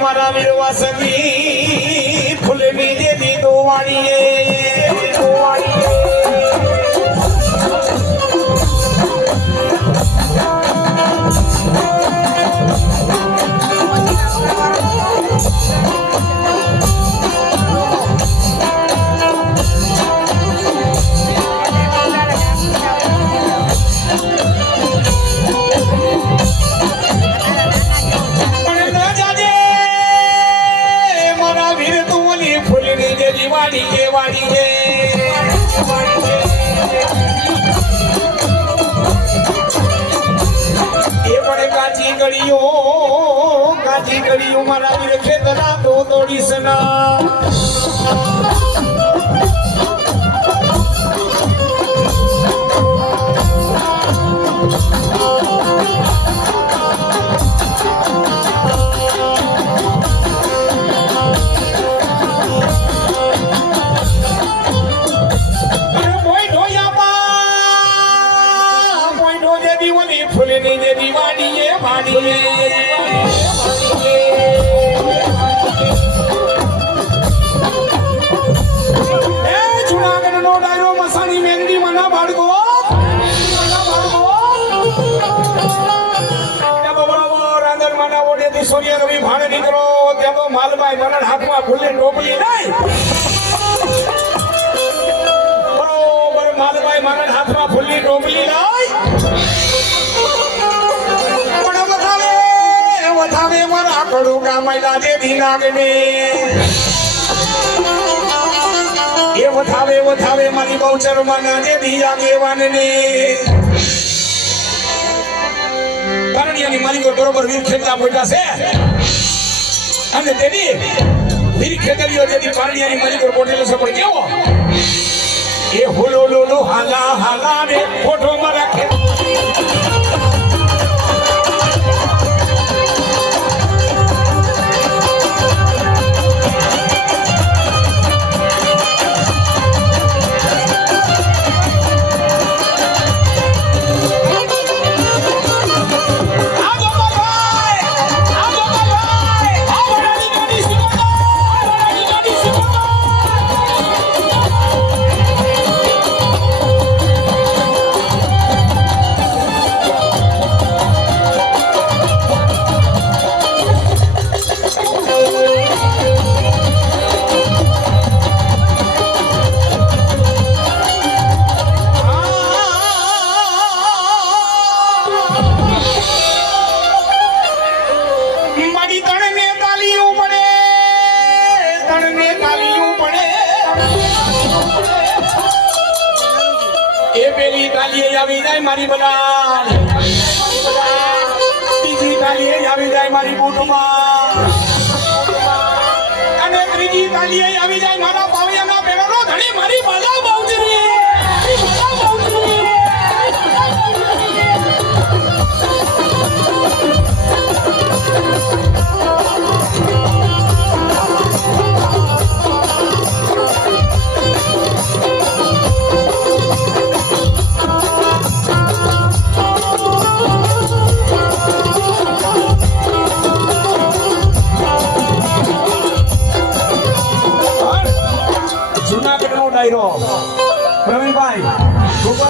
મારા વીરવા સગી ફૂલની દેવી દોવાણીએ કાચી ગળીઓ મારા વીર ખેતરા તો દોડીશ ના ફૂલની દેવી વાડીએ જુનાગઢ નો ડાયરો મસાણી મેંગડી મના બાળકો રાંદર મના ઓડેથી સૂર્ય રવિ ભાડે નીકળો ત્યાં તો માલબાઈ મના હાથમાં ફૂલની ટોપલી નહીં બરોબર માલબાઈ મના હાથમાં ફૂલની ટોપલી નહીં વધાવે મારા કડું ગામલા દેવી નાગને એ વધાવે મારી બહુચર માના દેવી આગેવાનને કરણિયાની મારી બરોબર વીર ખેતરા બોટા છે અને તેની વીર ખેતરીઓ જેની કરણિયાની મારી બોટેલો છે પણ કેવો એ હોલો લોલો હાલા હાલા ને ફોટો મારા ખેત આવી જાય મારી બલાલ બીજી તાલીએ આવી જાય મારી બૂટમાં અને ત્રીજી તાલીએ આવી જાય મારા પાવડિયાના પેલાનો ધણી મારી બાલા બાઉજરી પ્રવીણભાઈ